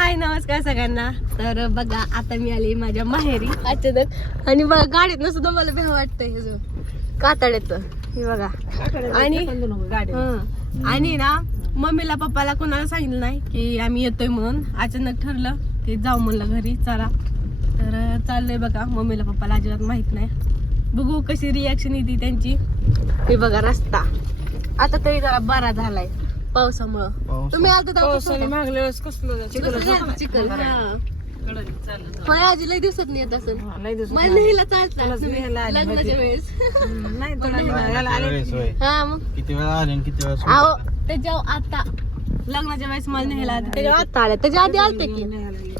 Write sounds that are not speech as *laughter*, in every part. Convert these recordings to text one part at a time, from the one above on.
हाय नमस्कार सगळ्यांना. तर बघा आता मी आली माझ्या माहेरी अचानक. आणि बघा गाडीत सुद्धा मला भ्या वाटतंय हे जो कातड्याचं. हे बघा. आणि. आणि ना मम्मीला पप्पाला कोणाला सांगितलं नाही की आम्ही येतोय म्हणून. अचानक ठरलं की जाऊ म्हणलं घरी चला. तर चाललंय बघा मम्मीला पप्पाला अजिबात माहीत नाही. बघू कशी रिॲक्शन येते त्यांची. हे बघा रस्ता. आता तरी जरा बरा झालाय. पावसामुळं. तुम्ही आता कसं होतं? मागल्या वेळेस कसलं चिखल चिखल? हा. आजी लय दिवसात नाही. येत असेल मला नेहला चालतात लग्नाच्या वेळेस. नाही *laughs* तुला हा मग. किती वेळा आले आणि किती वेळा अहो त्याच्या आता लग्नाच्या वेळेस मला नेहला आधी त्याच्या आता आल्या. त्याच्या आधी आलते की.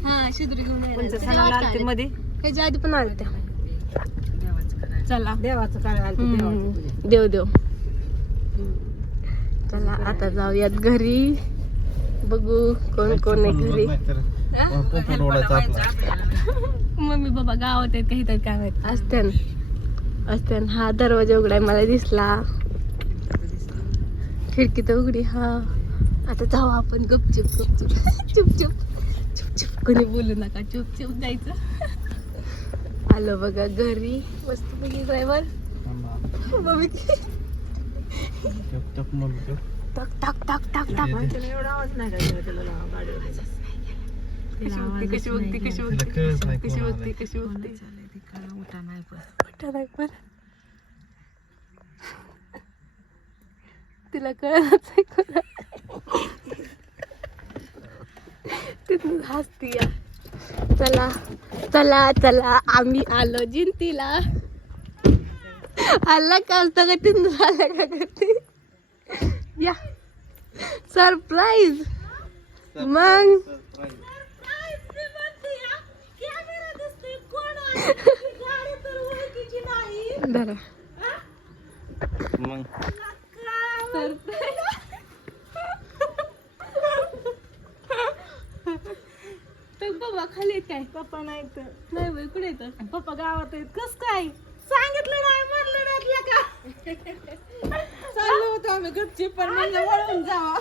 हा शिदुरी घेऊन यायला. त्याच्या आता आल्या. मध्ये त्याच्या आधी पण आलत्या. चला. देवाचं काय आलं. देव देव. चला आता जाऊयात घरी. बघू कोण कोण आहे घरी. हा? मम्मी बाबा गावात आहेत काही तर काय माहीत? असत्यान. असत्यान. हा दरवाजा उघडाय मला दिसला. खिडकी तर उघडी हा. आता जाऊ आपण. गपचूप गपचूप चुपचुप *laughs* चुपचुप कोणी बोलू नका. चुपचुप जायचं. आलो बघा घरी. मस्त पैकी ड्रायव्हर मम्मी टक टक मग टक. टक टक टक टक टक एवढा आवाज नाही त्याला कशी बघते कशी तिला कळत बघते कशी बघते कशी बघते उठा नाही पण नाही पण तिला तिथून हसती या चला चला चला आम्ही आलो जिंतीला आला का असतं का तिथून आला का करते या. सरप्राईज मग? धरा. मग? तर बाबा खाली आहेत काय पप्पा नाही तर. नाही बाई कुठे येतं? पप्पा गावात आहेत. कस काय? सांगितलं नाही म्हणलं नाही का? चाललो होतो आम्ही गपची पण म्हणलं वळून जावा.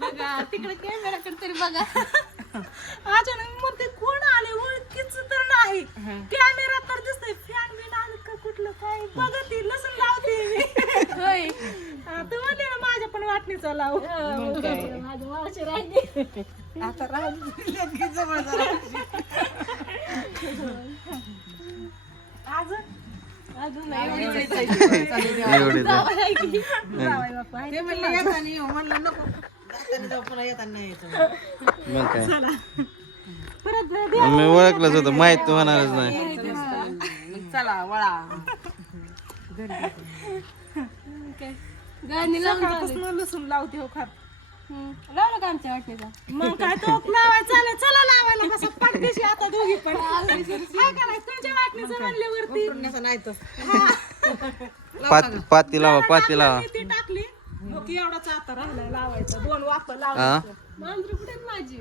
बघा तिकडे कॅमेराकडे तरी बघा. अचानक मग ते कोण आले? ओळखीच तर नाही. कॅमेरा तर दिसतोय. फॅन बिन आलं का कुठलं काय? बघत ती लसूण लावते. मी होय. हा, तू म्हणले ना माझ्या पण वाटणीचा लाव. माझं मावशी राहिली. आता राहू जवळ अजून यायचं मग काय परत मी ओळखलंच होतं माहीत होणारच नाही चला वळा? गाणी लावून लसूण लावते हो खात. लावलं का आमच्या वाटणीचा? मग काय तो लावायचं चालेल चला लावायला कसं पाठीशी आता दोघी पण. हाय का नाही? तुमच्या वाटणीचं म्हणल्यावरती पुण्याचं नाही तर. पात पाती लावा पाती लावा. ती टाकली? मग एवढाच आता राहिलाय लावायचा. दोन वापर हा लावायचं मांजरं कुठे आहेत माझी?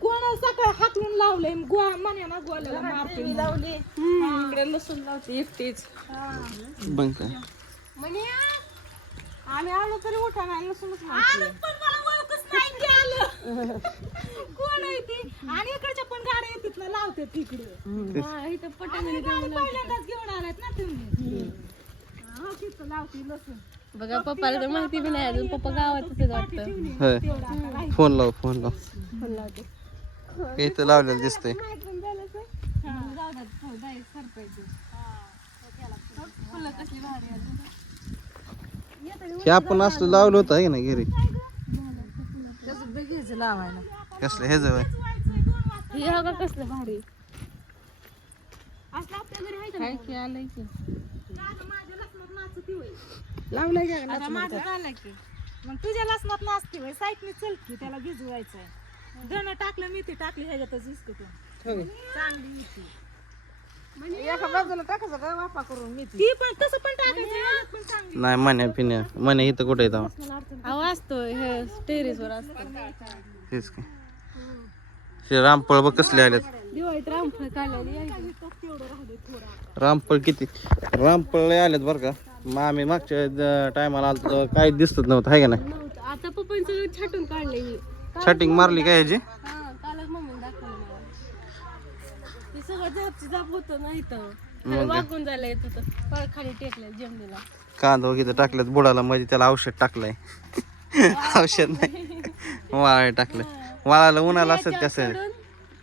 कोण सकाळ हाकलून लावलंय? गोळा म्हणे ना गोल्याला मारते लावली. इकडे लसूण लावते एकटीच. काय म्हणे आम्ही आलो तरी उठा नाही लसूणच मारते. पण मला ओळखच नाही की आलं *laughs* कोण आहे ती? आणि इकडच्या पण गाड्या येतात ना लावते तिकडे. हा, इथं पटांगणी गाडी पहिल्यांदाच घेऊन आलात ना तुम्ही. हा तिथं लावते लसूण बघा पप्पाला तर माहिती बी नाही अजून. पप्पा गावातच वाटतं. फोन लाव फोन लाव. फोन लावते. इथं लावलेलं दिसतंय. हो. हे. आपण असलं लावलं होतं आहे ना घरी? लावायला. कसलं हे जवळ हे कसलं भारी. असलं आपल्या घरी आहे का नाही? की आलंय की लावलंय का आता माझं झालं की. मग तुझ्या लसणात नाचते वय साईटने चल की त्याला भिजवायचंय. धन टाकलं मेथी टाकली ह्याच्यातच होय. चांगली एका बाजूला टाकायचं का? वापा करून मी ती. पण तसं पण टाकायचं ह्याच्यात पण चांगली. नाही मन्या पिण्या. मन्या इथं कुठे येतं अहो असतो. हे टेरेसवर असतो. तेच काय हे रामफळ बघ कसले आलेत. दिवाळीत रामफळ काढलेली किती? रामफळ लय आलेत बरं का. मग आम्ही मागच्या टायमाला तेव्हा काही दिसत नव्हतं आहे का नाही? आता छाटून काढले शटिंग मारली काय ह्याची हा कालच मम्मीने दाखवलं मला ते सगळं झापची झाप होतं ना इथं. खाली वाकून जायला येत होतं. परत खाली टेकलं जमिनीला. कांदा वगैरे टाकल्यात बुडाला म्हणजे त्याला औषध टाकलंय. औषध नाही. वाळ टाकलंय. वाळाला उन्हाला असत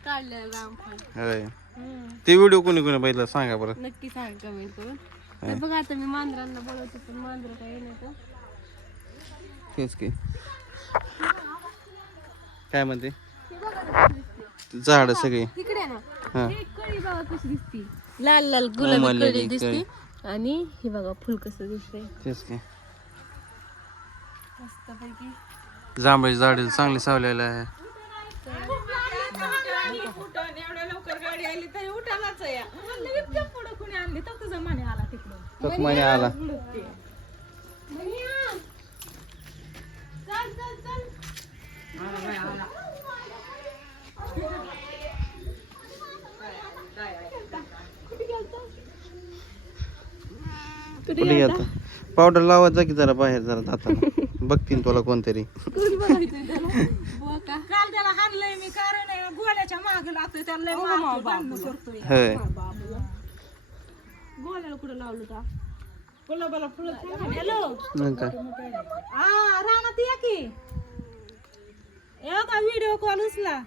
काढलं रामफळ. होय. हम्म. ते व्हिडिओ कोणी कोणी बघितलं सांगा बरं. नक्की सांग कमेंट करून. तर बघा आता मी मांजरांना बोलवते पण मांजर काय येणार तेच की. काय म्हणते? झाड सगळी. तिकडे आहे. ना. हे. कळी बघा कशी दिसती. लाल लाल गुलाबी उमललेली कळी दिसते. आणि हे बघा फुल कसं दिसतंय तेच की. मस्त पैकी जांभळी झाड चांगली सावलेलं आहे. आली तरी उठायलाच या म्हणलं इतक्या पुढं कुणी आणली तर तुझा माने आला तिकडं तोच महिने आला चल चल चल कुठे गेला पावडर लावत जा की जरा बाहेर जरा जाताना. *laughs* बघतीन तुला कोणतरी. कुठे बघायचं त्याला? बुवा *laughs* का? काल त्याला हाणलंय मी कारण आहे, गोल्याच्या माग लागतोय त्याला लय मारतोय, भांडणं करतोय. होय. गोल्याला कुठं लावलं का गुलाबाला फुलं हॅलो? मग काय? हा रानात या की. का व्हिडिओ कॉल उचला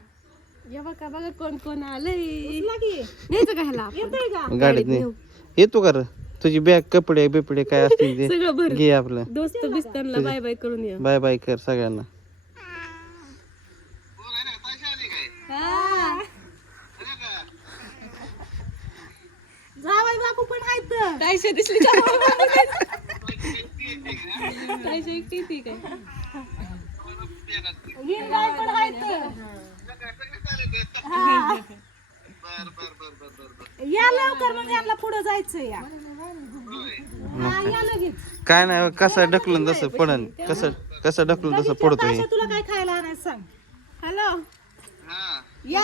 या बघा बघा कोण कोण आलंय. उचला की. न्यायचं का ह्याला आपण? येतोय का? गाडीत नाही येतो का रे? तुझी बॅग कपडे बिपडे काय असतील ते *laughs* सगळं भर. घे आपलं. दोस्त बिस्तांना बाय बाय करून ये. बाय बाय कर सगळ्यांना. जावाई बापू पण आहेत कायशे दिसली का? कायशे एकटी ती काय? गिरगाय पण आहेत. या लवकर मग यांना पुढे जायचं या. हा, या लगेच. काय नाही कसं ढकलून तसं पडन कसं कसं ढकलून तसं पडतो हे तुला काय खायला आणायचं सांग. हॅलो या.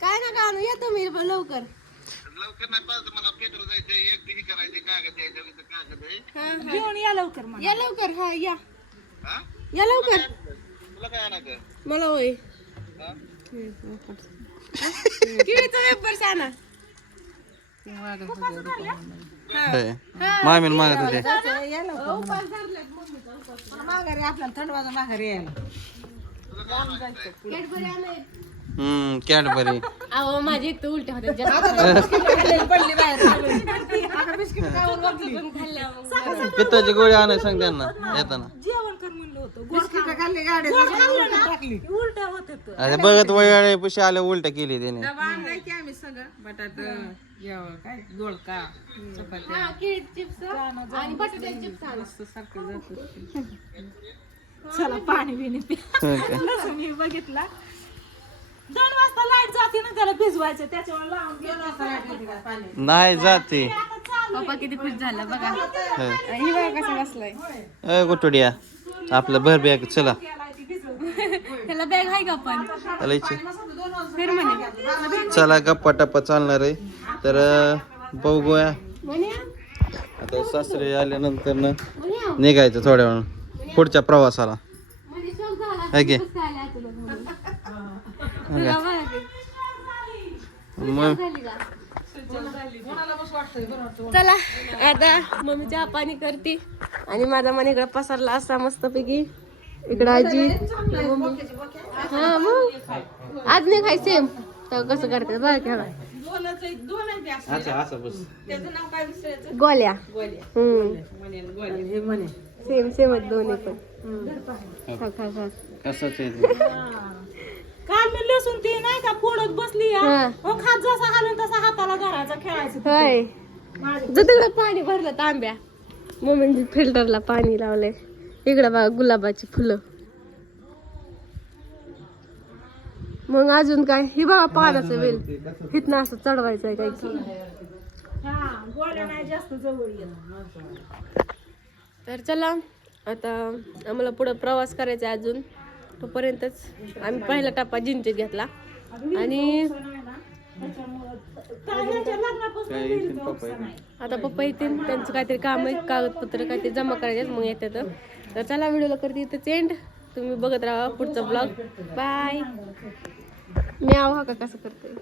काय ना का आणू या तुम्ही पण लवकर हा. घेऊन या लवकर मग. या लवकर हा या. या लवकर. मला होय. कितीचा पेपर सांगा होय. मामीन मागत होते. या लवकर माघारी आपल्याला थंड वाजा माघारी यायला. कॅडबरी आणाय हम्म कॅडबरी. अहो माझी एक तर उलट्या पडली बाहेर. पित्ताची गोळी आणाय सांग त्यांना येताना जेवण कर म्हणलं होतं गोड खाल्ली गाडी टाकली. उलट होत बघत वळ पैसे आले उलट केली त्याने. हा, केळी चिप्स आणि बटाट्याचे चिप्स आणा. चला पाणी बिणी प्या. होय काय? तसं मी बघितला. दोन वाजता लाइट जाते ना त्याला भिजवायचं त्याच्यावर लावून घ्यायचं. नाही जाते. पप्पा किती खुश झाला बघा. ही. कसा बसलाय? गुटुडिया. आपलं भर बॅग चला. त्याला बॅग आहे का पण चला इच्छे फिर म्हणे चला गप्पा टप्पा चालणार आहे तर बघूया आता सासरे आल्यानंतर न निघायचं थोड्या वेळ पुढच्या प्रवासाला शोक झाला आहे की? कसं आले अचानक म्हणून. का? बघा ते. मग? चला. आता मम्मी चहा पाणी करते. आणि माझा मन इकडे पसरला असा मस्तपैकी. इकडं आजी. हा मग? आज नाही खाय सेम तर कसं करते? नाव काय विसरायचं गोल्या. हम्म. सेम सेमच दोन्ही पण. खा खा खा कसंच आहे ते. काल मी लसूण ती नाही का फोडत बसली या. हा. खात जसा हालून तसा हाताला घराचा खेळायचं होय. तिकडं पाणी भरलं तांब्या. मम्मीने फिल्टरला पाणी लावलंय. इकडं बघा गुलाबाची फुलं. मग अजून काय? ही बघा पानाचं वेल. हिथनं असं चढवायचं आहे काय की. हा गोळ्या नाही जास्त जवळ येत. तर चला आता आम्हाला पुढं प्रवास करायचा आहे अजून. तोपर्यंतच आम्ही पहिला टप्पा जिंतीत घेतला. आणि. आता पप्पा येतील त्यांचं काहीतरी काम आहे कागदपत्र काहीतरी जमा करायचे मग येतात. तर चला व्हिडिओला करते इथं एंड तुम्ही बघत राहा पुढचा ब्लॉग बाय मी आहो का कसं करते?